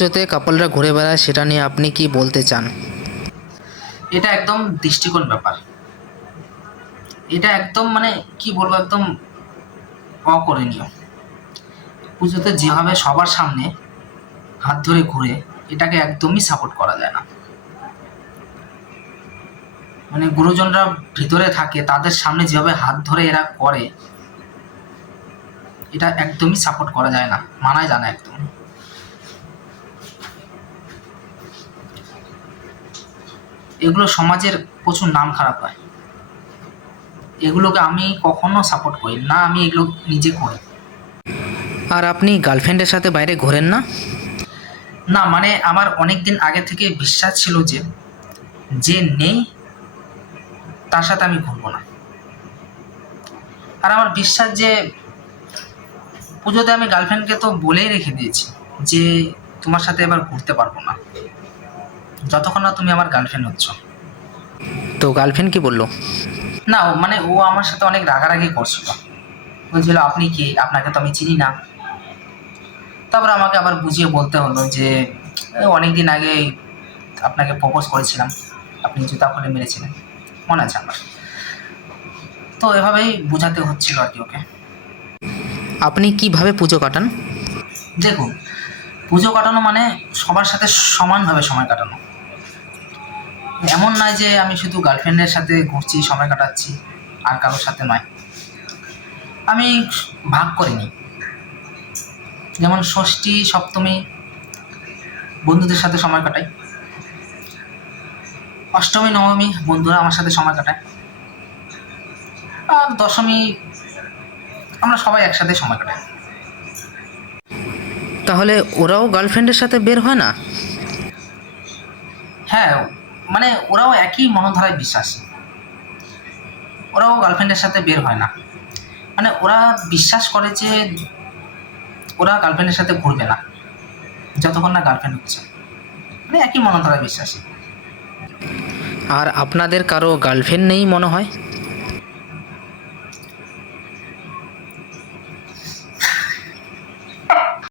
পুজোতে কাপলরা ঘুরে বেড়ায়, সেটা নিয়ে আপনি কি বলতে চান? এটা একদম দৃষ্টিকোণ ব্যাপার। এটা একদম মানে কি বলব, একদম অকরণীয়। পুজোতে যেভাবে সবার সামনে হাত ধরে ঘুরে, এটাকে একদমই সাপোর্ট করা যায় না। মানে গুরুজনরা ভিতরে থাকে, তাদের সামনে যেভাবে হাত ধরে এরা করে, এটা একদমই সাপোর্ট করা যায় না, মানায় যায় না একদম। এগুলো সমাজের প্রচুর নাম খারাপ হয়। এগুলোকে আমি কখনো সাপোর্ট করি না আমি এগুলো নিজে করি। আর আপনি গার্লফ্রেন্ডের সাথে বাইরে ঘোরেন না? না মানে আমার অনেক দিন আগে থেকে বিশ্বাস ছিল যে যে নেই তার সাথে আমি ঘুরবো না। আর আমার বিশ্বাস যে পুজোতে আমি গার্লফ্রেন্ডকে তো বলেই রেখে দিয়েছি যে তোমার সাথে এবার ঘুরতে পারব না। যতক্ষণ না তুমি আমার গার্লফ্রেন্ড হচ্ছ। তো গার্লফ্রেন্ড কি বলল? না ও মানে ও আমার সাথে অনেক রাগারাগি করছিল। বলছিল আপনি কি? আপনাকে তো আমি চিনি না। তারপর আমাকে আবার বুঝিয়ে বলতে হলো যে অনেক দিন আগে আপনাকে প্রপোজ করেছিলাম। আপনি জুতা খুলে মেরেছিলেন। মনে আছে আমার? তো এভাবেই বোঝাতে হচ্ছিল আর কি ওকে। আপনি কীভাবে পুজো কাটান? দেখুন পুজো কাটানো মানে সবার সাথে সমানভাবে সময় কাটানো। এমন নয় যে আমি শুধু গার্লফ্রেন্ডের সাথে ঘুরছি সময় কাটাচ্ছি আর কারোর সাথে নয়। আমি ভাগ করে নিই যেমন ষষ্ঠী সপ্তমী বন্ধুদের সাথে সময় কাটাই। অষ্টমী নবমী বন্ধুরা আমার সাথে সময় কাটায়। আর দশমী আমরা সবাই একসাথে সময় কাটাই। তাহলে ওরাও গার্লফ্রেন্ডের সাথে বের হয় না? হ্যাঁ মানে ওরাও একই মনোধারায় বিশ্বাসী। ওরাও গার্লফ্রেন্ডের সাথে বের হয় না। মানে ওরা বিশ্বাস করে যে ওরা গার্লফ্রেন্ডের সাথে ঘুরবে না। যতক্ষণ না গার্লফ্রেন্ড হচ্ছে। মানে একই মনোধারায় বিশ্বাসী। আর আপনাদের কারও গার্লফ্রেন্ড নেই মনে হয়?